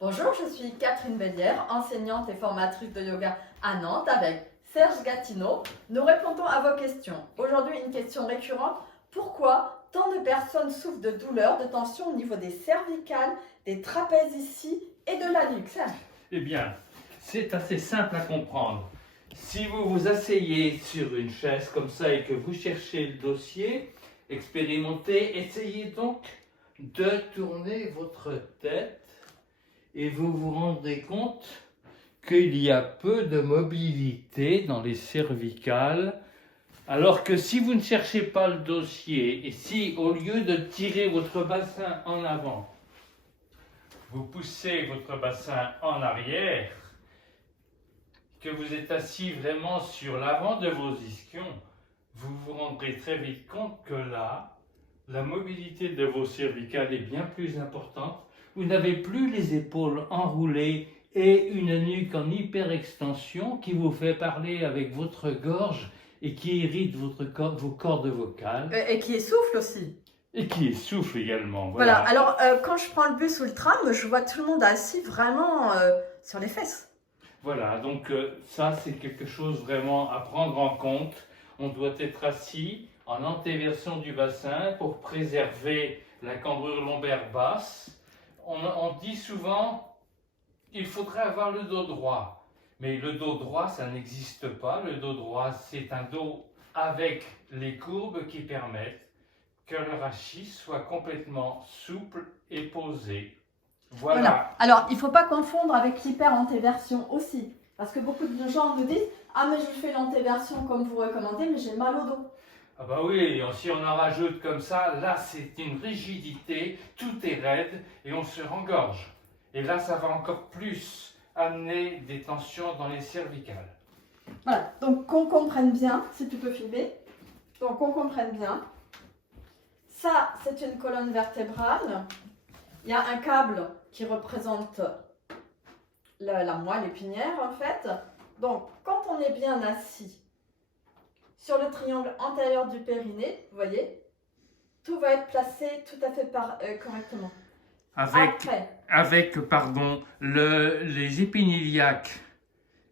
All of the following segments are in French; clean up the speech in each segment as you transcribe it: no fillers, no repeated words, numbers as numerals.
Bonjour, je suis Catherine Bellière, enseignante et formatrice de yoga à Nantes avec Serge Gatineau. Nous répondons à vos questions. Aujourd'hui, une question récurrente. Pourquoi tant de personnes souffrent de douleurs, de tensions au niveau des cervicales, des trapèzes ici et de la nuque? Serge? Eh bien, c'est assez simple à comprendre. Si vous vous asseyez sur une chaise comme ça et que vous cherchez le dossier, expérimentez, essayez donc de tourner votre tête et vous vous rendrez compte qu'il y a peu de mobilité dans les cervicales, alors que si vous ne cherchez pas le dossier et si au lieu de tirer votre bassin en avant, vous poussez votre bassin en arrière, que vous êtes assis vraiment sur l'avant de vos ischions, vous vous rendrez très vite compte que là, la mobilité de vos cervicales est bien plus importante. Vous n'avez plus les épaules enroulées et une nuque en hyperextension qui vous fait parler avec votre gorge et qui irrite vos cordes vocales. Et qui essouffle aussi. Et qui essouffle également. Voilà, alors quand je prends le bus ou le tram, je vois tout le monde assis vraiment sur les fesses. Voilà, donc ça c'est quelque chose vraiment à prendre en compte. On doit être assis en antéversion du bassin pour préserver la cambrure lombaire basse. On dit souvent il faudrait avoir le dos droit. Mais le dos droit, ça n'existe pas. Le dos droit, c'est un dos avec les courbes qui permettent que le rachis soit complètement souple et posé. Voilà. Alors, il ne faut pas confondre avec l'hyper-antéversion aussi. Parce que beaucoup de gens me disent « Ah, mais je fais l'antéversion comme vous recommandez, mais j'ai mal au dos. » Ah bah oui, si on en rajoute comme ça, là c'est une rigidité, tout est raide et on se rengorge. Et là, ça va encore plus amener des tensions dans les cervicales. Voilà, donc qu'on comprenne bien, si tu peux filmer. Donc qu'on comprenne bien. Ça, c'est une colonne vertébrale. Il y a un câble qui représente la moelle épinière en fait. Donc, quand on est bien assis sur le triangle antérieur du périnée, vous voyez, tout va être placé tout à fait correctement. Avec les épiniliaques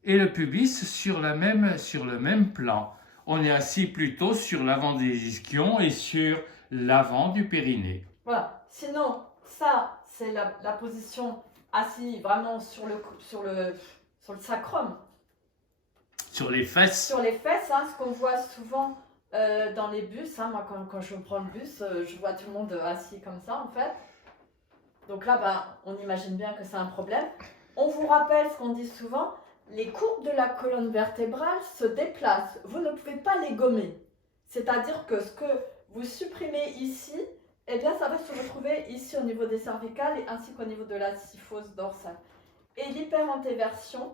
et le pubis sur le même plan. On est assis plutôt sur l'avant des ischions et sur l'avant du périnée. Voilà. Sinon, ça, c'est la position assis vraiment sur le sacrum. Sur les fesses. Sur les fesses, hein, ce qu'on voit souvent dans les bus. Hein, moi, quand je prends le bus, je vois tout le monde assis comme ça, en fait. Donc là, on imagine bien que c'est un problème. On vous rappelle ce qu'on dit souvent, les courbes de la colonne vertébrale se déplacent. Vous ne pouvez pas les gommer. C'est-à-dire que ce que vous supprimez ici, eh bien, ça va se retrouver ici au niveau des cervicales et ainsi qu'au niveau de la syphose dorsale. Et l'hyperantéversion,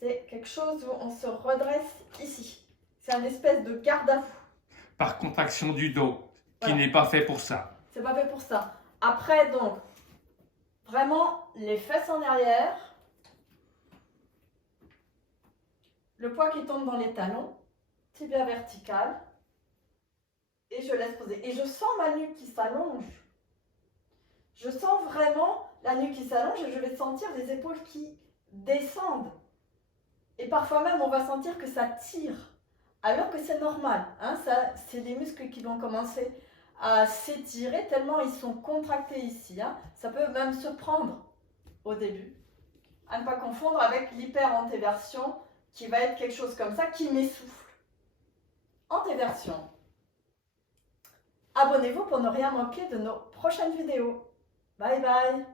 c'est quelque chose où on se redresse ici. C'est un espèce de garde-à-vous. Par contraction du dos, qui Voilà. n'est pas fait pour ça. C'est pas fait pour ça. Après, donc, vraiment, les fesses en arrière, le poids qui tombe dans les talons, tibia vertical, et je laisse poser. Et je sens ma nuque qui s'allonge. Je sens vraiment la nuque qui s'allonge et je vais sentir les épaules qui descendent. Et parfois même, on va sentir que ça tire, alors que c'est normal. Hein, c'est des muscles qui vont commencer à s'étirer tellement ils sont contractés ici. Hein. Ça peut même se prendre au début. À ne pas confondre avec l'hyperantéversion qui va être quelque chose comme ça qui m'essouffle. Antéversion. Abonnez-vous pour ne rien manquer de nos prochaines vidéos. Bye bye.